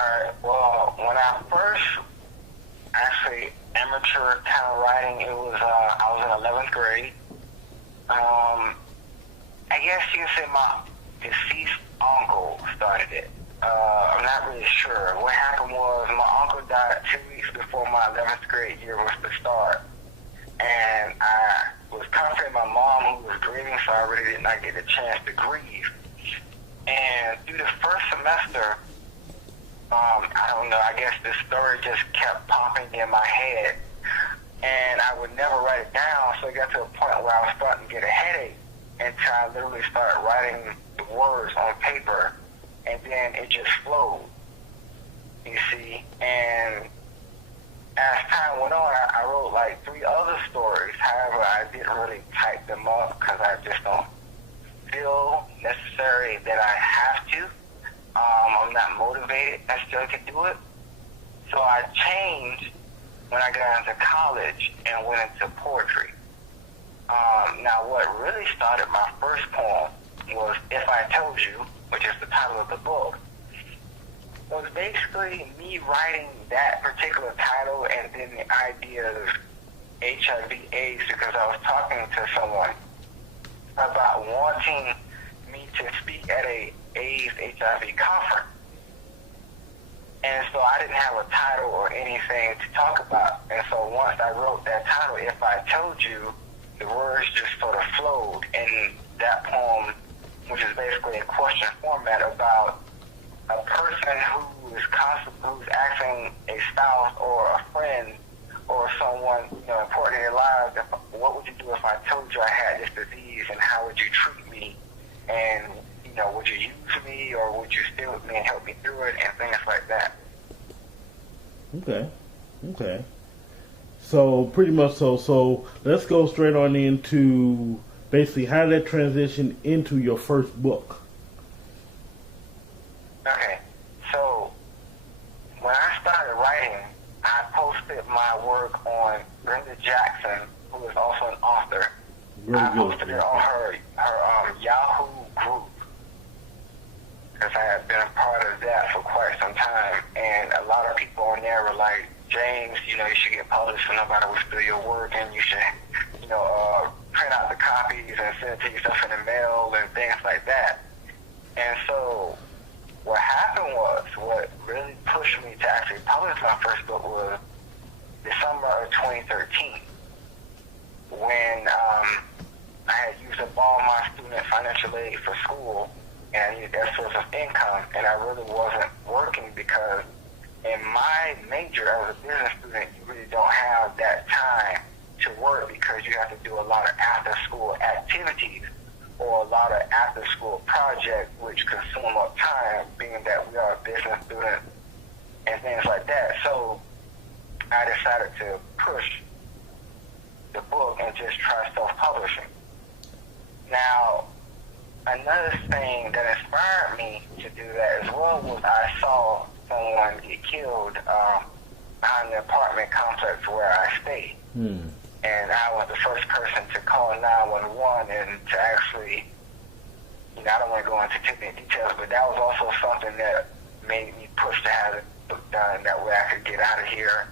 Alright, well, when I first actually amateur kind of writing, it was, I was in 11th grade. I guess you could say my deceased uncle started it. I'm not really sure. What happened was my uncle died 2 weeks before my 11th grade year was to start. And I was comforting my mom who was grieving, so I really did not get the chance to grieve. And through the first semester, I don't know, I guess this story just kept popping in my head. And I would never write it down, so it got to a point where I was starting to get a headache until I literally started writing the words on paper, and then it just flowed, you see. And as time went on, I wrote like 3 other stories. However, I didn't really type them up because I just don't feel necessary that I have to. I'm not motivated necessarily to do it. So I changed when I got into college and went into poetry. Now, what really started my first poem was If I Told You, which is the title of the book. It was basically me writing that particular title and then the idea of HIV/AIDS because I was talking to someone about wanting me to speak at a AIDS/HIV conference. And so I didn't have a title or anything to talk about. And so once I wrote that title, If I Told You, the words just sort of flowed in that poem, which is basically a question format about a person who's asking a spouse or a friend or someone, important in their lives, what would you do if I told you I had this disease, and how would you treat me? And, would you use me, or would you stay with me and help me through it, and things like that. Okay. So pretty much so let's go straight on into basically how did that transition into your first book? Okay, so when I started writing, I posted my work on Brenda Jackson, who is also an author. I posted it on her Yahoo group because I had been a part of that for quite some time, and a lot of people on there were like, James, you should get published so nobody will steal your work, and you should, print out the copies and send it to yourself in the mail and things like that. And so what happened was, what really pushed me to actually publish my first book was December of 2013, when I had used up all my student financial aid for school, and I needed that source of income, and I really wasn't working because in my major as a business student, you really don't have that time to work because you have to do a lot of after-school activities or a lot of after-school projects which consume up time, being that we are business students and things like that. So I decided to push the book and just try self-publishing. Now, another thing that inspired me to do that as well was I saw someone get killed behind the apartment complex where I stayed. And I was the first person to call 911 and to actually, I don't want to go into too many details, but that was also something that made me push to have it done. That way I could get out of here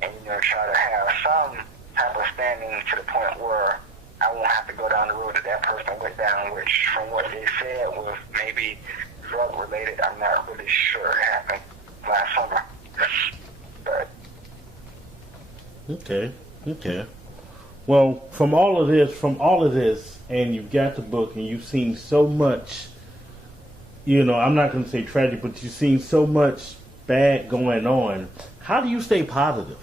and, try to have some type of standing to the point where I won't have to go down the road that that person went down, which from what they said was maybe drug related. I'm not really sure it happened last summer. But Okay. Well, from all of this, and you've got the book, and you've seen so much, I'm not going to say tragic, but you've seen so much bad going on. How do you stay positive?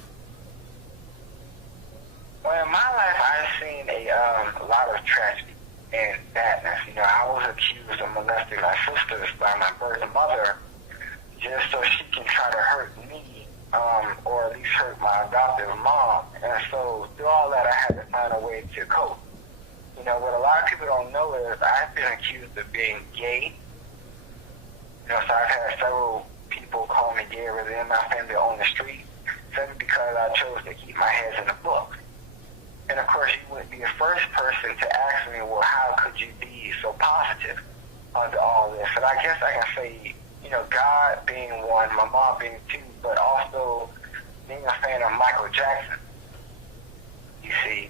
Well, in my life, I've seen a lot of tragedy and badness. I was accused of molesting my sisters by my birth mother just so she can try to hurt me, or at least hurt my adoptive mom. And so through all that, I had to find a way to cope. What a lot of people don't know is I've been accused of being gay. So I've had several people call me gay within my family on the street simply because I chose to keep my head in the book. And of course, you wouldn't be the first person to ask me, well, how could you be so positive under all this? And I guess I can say, God being one, my mom being two, but also being a fan of Michael Jackson, you see,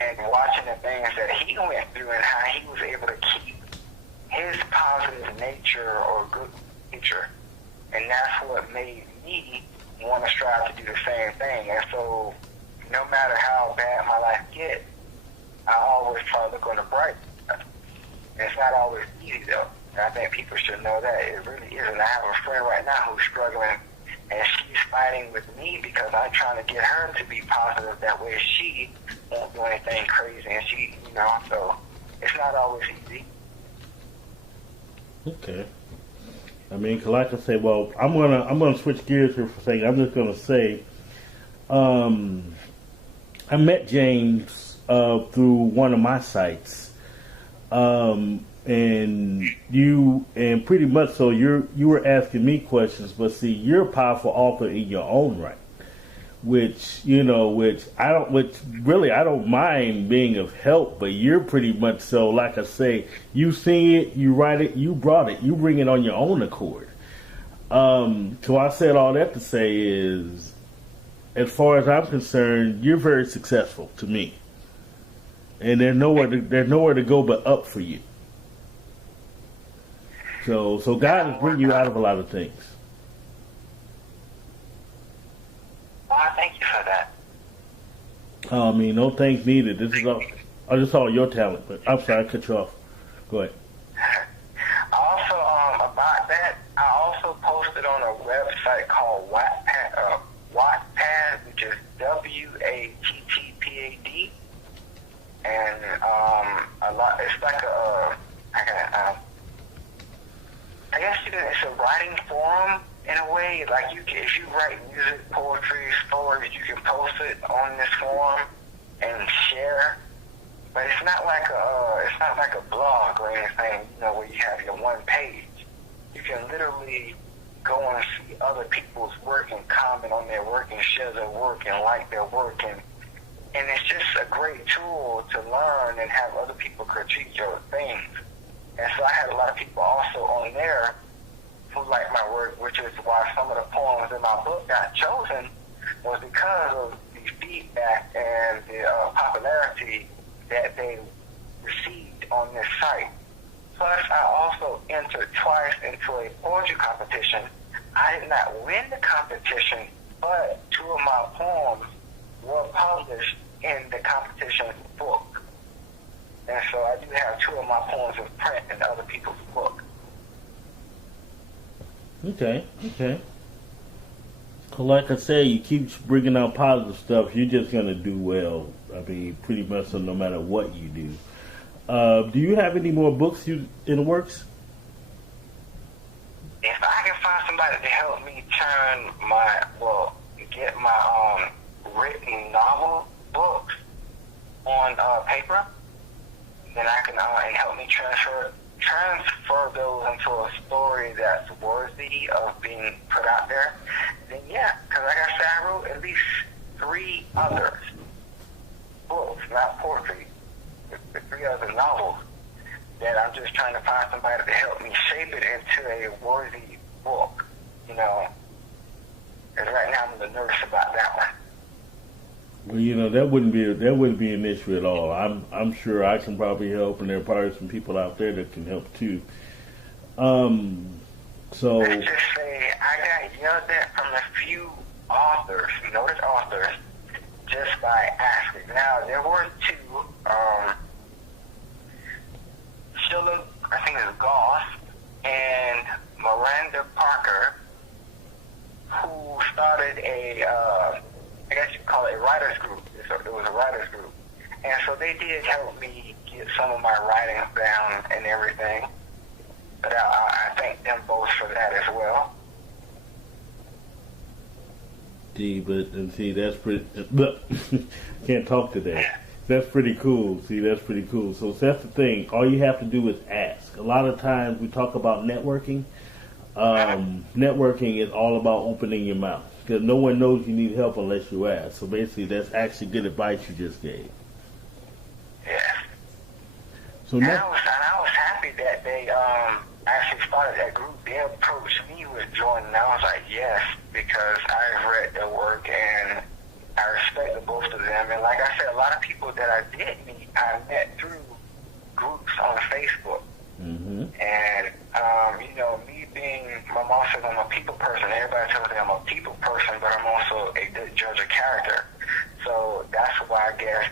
and watching the things that he went through and how he was able to keep his positive nature or good nature. And that's what made me want to strive to do the same thing. And so no matter how bad my life gets, I always try to look on the bright side. It's not always easy, though. And I think people should know that. It really isn't. I have a friend right now who's struggling, and she's fighting with me because I'm trying to get her to be positive. That way she won't do anything crazy. And she, so it's not always easy. Okay. I mean, like I say, well, I'm gonna switch gears here for a second. I'm just gonna say, I met James through one of my sites, and pretty much so you were asking me questions, but see, you're a powerful author in your own right, which I don't mind being of help, but you're pretty much so, like I say, you see it, you write it, you brought it, you bring it on your own accord. So I said all that to say is, as far as I'm concerned, you're very successful to me, and there's nowhere to go but up for you. So God has bring you out of a lot of things. Well, I thank you for that. I mean, no thanks needed. This is all your talent. But I'm sorry, I cut you off. Go ahead. Also, about that, I also posted on a website called Wattpad, which is Wattpad, and a lot. It's like I guess it's a writing forum in a way. Like if you write music, poetry, stories, you can post it on this forum and share. But it's not like a blog or anything, where you have your one page. You can literally go and see other people's work and comment on their work and share their work and like their work, and it's just a great tool to learn and have other people critique your things. And so I had a lot of people also on there who liked my work, which is why some of the poems in my book got chosen, was because of the feedback and the popularity that they received on this site. Plus, I also entered twice into a poetry competition. I did not win the competition, but two of my poems were published in the competition book. And so I do have two of my poems in print in other people's book. Okay. So like I said, you keep bringing out positive stuff, you're just going to do well. I mean, pretty much no matter what you do. Do you have any more books in the works? If I can find somebody to help me get my written novel books on paper, then I can and help me transfer those into a story that's worthy of being put out there, then yeah, because like I said, I wrote at least 3 other books, not poetry, but 3 other novels that I'm just trying to find somebody to help me shape it into a worthy book, because right now I'm a little nervous about that one. Well, that wouldn't be an issue at all. I'm sure I can probably help, and there are probably some people out there that can help too. So let's just say I got yelled at from a few authors, noted authors, just by asking. Now there were 2. Sheila, I think it's Goss, and Miranda Parker, who started I guess you call it a writer's group. It was a writer's group. And so they did help me get some of my writings down and everything. But I thank them both for that as well. That's pretty... Can't talk today. That's pretty cool. That's pretty cool. So that's the thing. All you have to do is ask. A lot of times we talk about networking. Networking is all about opening your mouth, because no one knows you need help unless you ask. So basically, that's actually good advice you just gave. Yeah. So I was happy that they actually started that group. They approached me And I was like, yes, because I've read their work and I respect the both of them. And like I said, a lot of people that I did meet, I met through groups on Facebook. Mm-hmm. And, me being, my mom says I'm a people person. Everybody tells me I'm a people person, but I'm also a good judge of character. So that's why I guess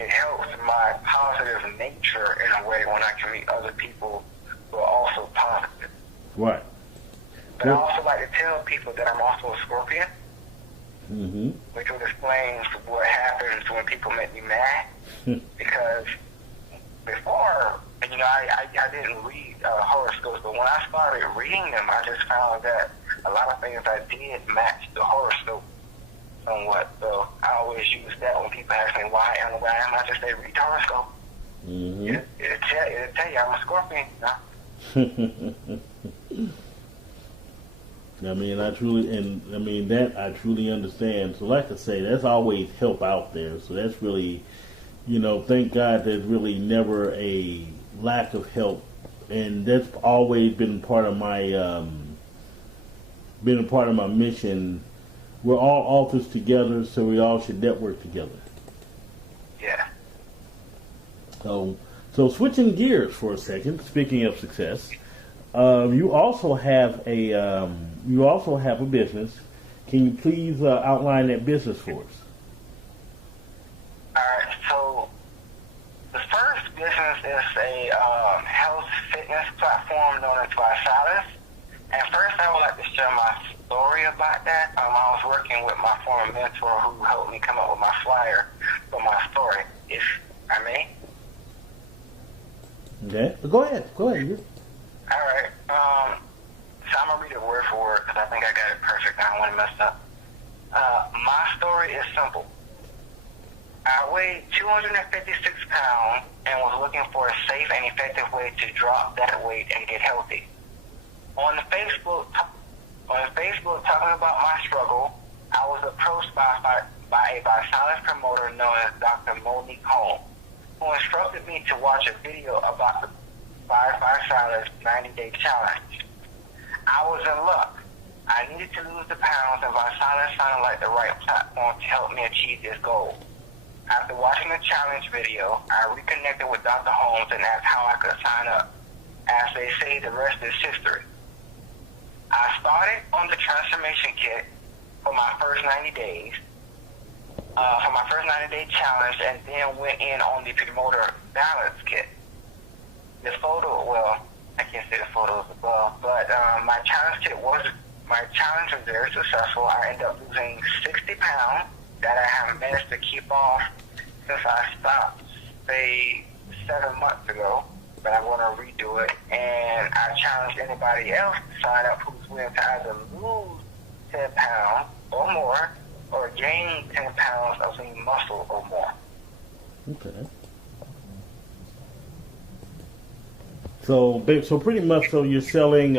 it helps my positive nature in a way when I can meet other people who are also positive. Right. But I also like to tell people that I'm also a Scorpion, mm-hmm. which would explain what happens when people make me mad. Because before, I didn't read horoscopes, but when I started reading them, I just found that a lot of things I did matched the horoscope somewhat. So I always use that when people ask me why I am where I am. I just say, read the horoscope. Mm-hmm. It'll tell you I'm a Scorpion. I truly understand. So like I say, that's always help out there. So that's really, thank God there's really never a lack of help. And that's always been part of my, mission. We're all authors together, so we all should network together. Yeah. So switching gears for a second, speaking of success, you also have a business. Can you please outline that business for us? All right. So the first business is a health fitness platform known as Visalis. And first, I would like to share my story about that. I was working with my former mentor who helped me come up with my flyer for my story, if I may. Okay, go ahead. All right. So I'm going to read it word for word because I think I got it perfect. I don't want to mess up. My story is simple. I weighed 256 pounds and was looking for a safe and effective way to drop that weight and get healthy. On Facebook talking about my struggle, I was approached by a Visalis promoter known as Dr. Monique Holmes, who instructed me to watch a video about the Visalis 90-day challenge. I was in luck. I needed to lose the pounds, and Visalis sounded like the right platform to help me achieve this goal. After watching the challenge video, I reconnected with Dr. Holmes and asked how I could sign up. As they say, the rest is history. I started on the transformation kit for my first 90 days, for my first 90-day challenge, and then went in on the promoter balance kit. The photo, well, I can't say the photos above, but my challenge was very successful. I ended up losing 60 pounds that I haven't managed to keep off since I stopped, say, 7 months ago. But I'm going to redo it, and I challenge anybody else to sign up who's willing to either lose 10 pounds or more, or gain 10 pounds of lean muscle or more. Okay. So pretty much, you're selling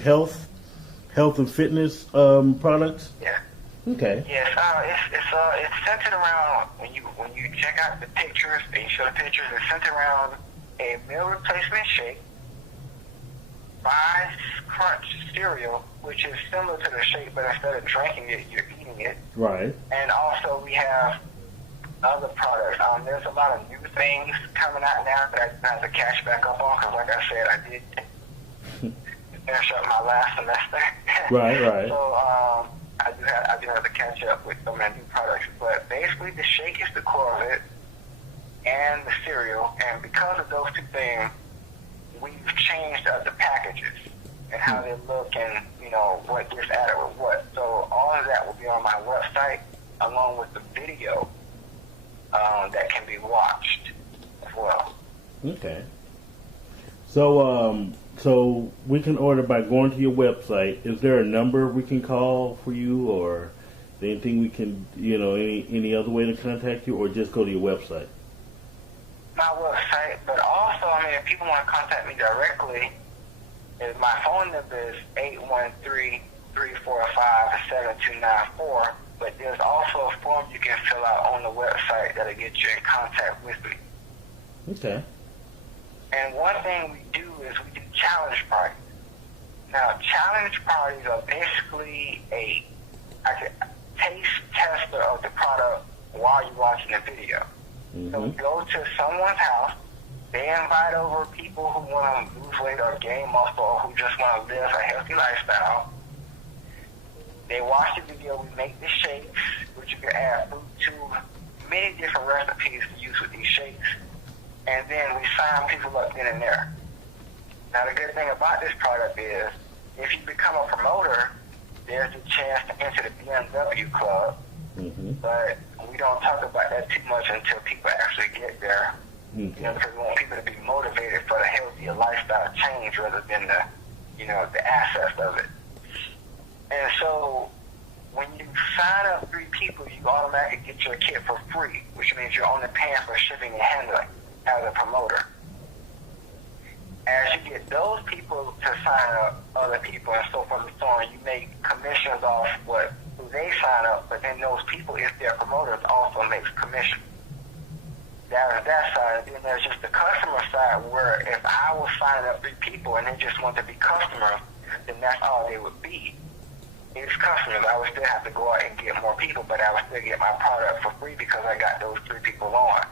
health and fitness products. Yeah. Okay. Yes, it's centered around when you check out the pictures and you show the pictures. It's centered around a meal replacement shake, 5 Crunch cereal, which is similar to the shake, but instead of drinking it, you're eating it. Right. And also we have other products. There's a lot of new things coming out now that I have to catch back up on because, like I said, I did finish up my last semester. Right. So I do have to catch up with some of the new products. But basically, the shake is the core of it, and the cereal. And because of those two things, we've changed the packages and how they look and, what gets added with what. So all of that will be on my website along with the video that can be watched as well. Okay. So we can order by going to your website. Is there a number we can call for you, or anything we can, any other way to contact you, or just go to your website? My website, but also, if people want to contact me directly, my phone number is 813-345-7294, but there's also a form you can fill out on the website that'll get you in contact with me. Okay. And one thing we do is we do challenge parties. Now, challenge parties are basically like a taste tester of the product while you're watching the video. So we go to someone's house, they invite over people who want to lose weight or gain muscle or who just want to live a healthy lifestyle. They watch the video, we make the shakes, which you can add food to, many different recipes to use with these shakes, and then we sign people up then and there. Now the good thing about this product is, if you become a promoter, there's a chance to enter the BMW club, but we don't talk about that too much until people actually get there. You know, because we want people to be motivated for the healthier lifestyle change rather than the assets of it. And so when you sign up 3 people, you automatically get your kit for free, which means you're only paying for shipping and handling as a promoter. As you get those people to sign up other people and so forth and so on, you make commissions off who they sign up, but then those people, if they're promoters, also makes commission. That is that side. And then there's just the customer side where if I was signing up 3 people and they just want to be customers, then that's all they would be. It's customers. I would still have to go out and get more people, but I would still get my product for free because I got those 3 people on.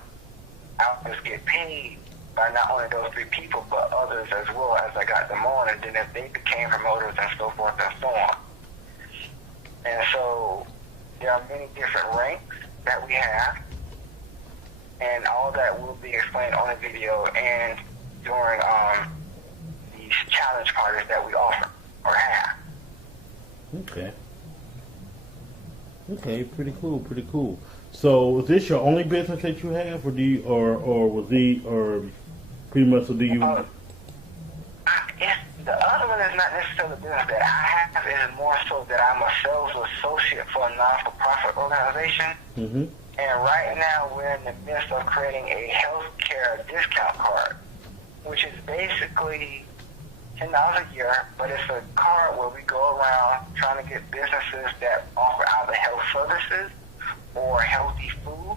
I would just get paid by not only those 3 people, but others as well as I got them on, and then if they became promoters and so forth and so on. And so there are many different ranks that we have, and all that will be explained on the video and during these challenge parties that we offer or have. Okay, pretty cool. So, is this your only business that you have, or do you, or pretty much, or do you? The other one is not necessarily the business that I have. It is more so that I'm a sales associate for a non-for-profit organization. And right now we're in the midst of creating a healthcare discount card, which is basically $10 a year, but it's a card where we go around trying to get businesses that offer either health services or healthy food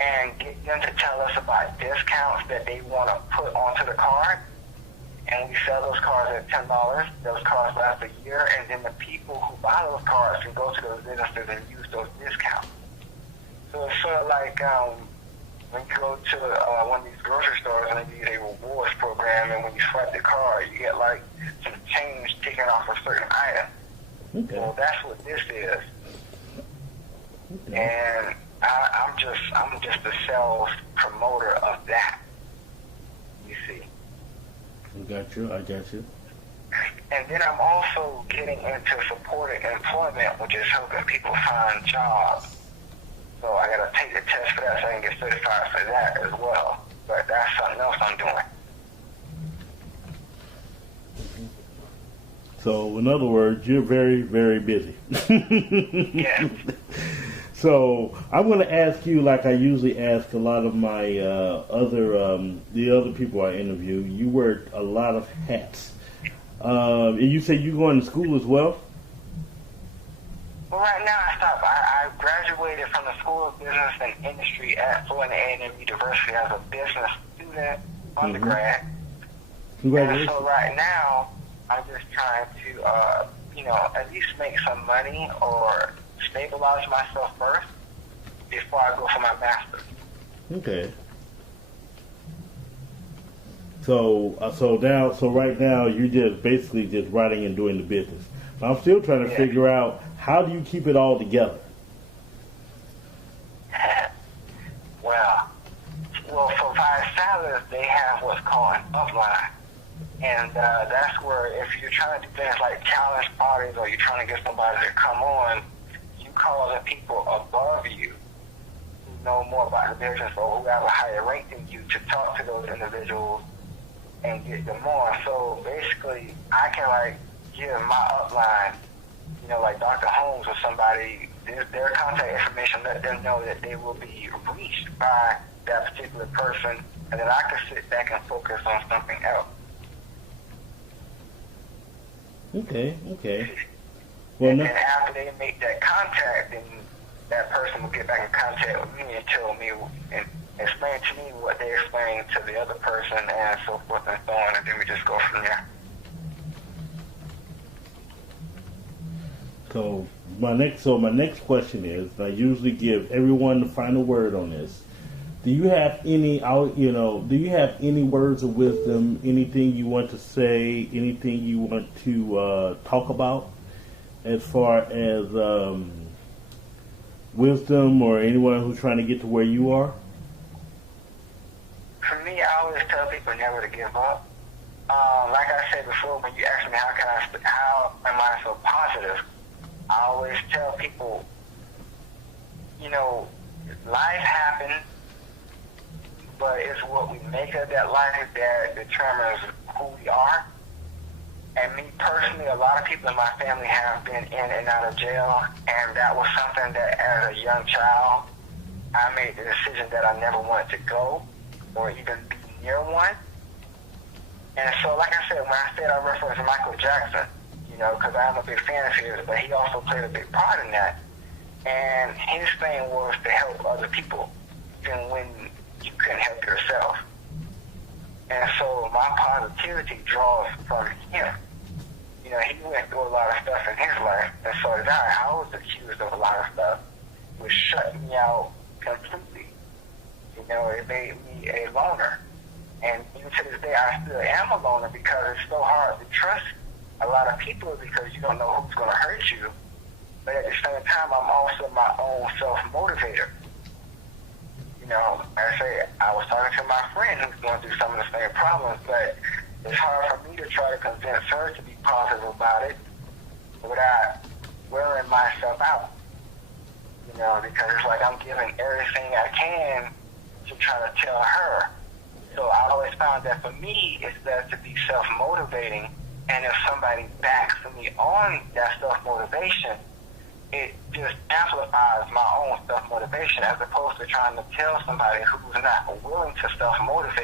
and get them to tell us about discounts that they want to put onto the card. And we sell those cards at $10. Those cards last a year, and then the people who buy those cards can go to those businesses and use those discounts. So it's sort of like when you go to one of these grocery stores and they use a rewards program, and when you swipe the card, you get like some change taken off a certain item. Well, that's what this is. And I'm just the sales promoter of that. You see. I got you. And then I'm also getting into supported employment, which is helping people find jobs. So I got to take the test for that so I can get certified for that as well. But that's something else I'm doing. So, in other words, you're very, very busy. Yeah. So, I'm going to ask you, like I usually ask a lot of my the other people I interview. You wear a lot of hats. And you say you're going to school as well? Well, right now I stopped. I graduated from the School of Business and Industry at Florida A&M University as a business student, undergrad. And so right now, I'm just trying to, at least make some money or stabilize myself first before I go for my master's. Okay. So right now you're just basically just writing and doing the business. But I'm still trying to figure out, how do you keep it all together? Well, for Vice Salads, they have what's called an upline. And that's where if you're trying to do things like challenge parties or you're trying to get somebody to come on, you call the people above you who know more about the business or who have a higher rank than you to talk to those individuals and get them on. So basically, I can give my upline, like Dr. Holmes or somebody, their contact information, let them know that they will be reached by that particular person, and then I can sit back and focus on something else. Okay. Well, and then after they make that contact, then that person will get back in contact with me and tell me and explain to me what they explained to the other person and so forth and so on, and then we just go from there. So my next question is, I usually give everyone the final word on this. Do you have any, do you have any words of wisdom, anything you want to say, anything you want to talk about as far as wisdom or anyone who's trying to get to where you are? For me, I always tell people never to give up. Like I said before, when you ask me how am I so positive, I always tell people, life happens, but it's what we make of that life that determines who we are. And me personally, a lot of people in my family have been in and out of jail, and that was something that as a young child, I made the decision that I never wanted to go or even be near one. And so, like I said, when I said I referenced Michael Jackson, because I'm a big fan of his, but he also played a big part in that. And his thing was to help other people, even when you couldn't help yourself. And so my positivity draws from him. He went through a lot of stuff in his life, and so did I. I was accused of a lot of stuff, which shut me out completely. It made me a loner. And even to this day, I still am a loner because it's so hard to trust a lot of people because you don't know who's going to hurt you. But at the same time, I'm also my own self-motivator. I say, I was talking to my friend who's going through some of the same problems, but it's hard for me to try to convince her to be positive about it without wearing myself out. Because it's like I'm giving everything I can to try to tell her. So I always found that for me, it's better to be self-motivating, and if somebody backs me on that self-motivation, it just amplifies my own self-motivation as opposed to trying to tell somebody who's not willing to self-motivate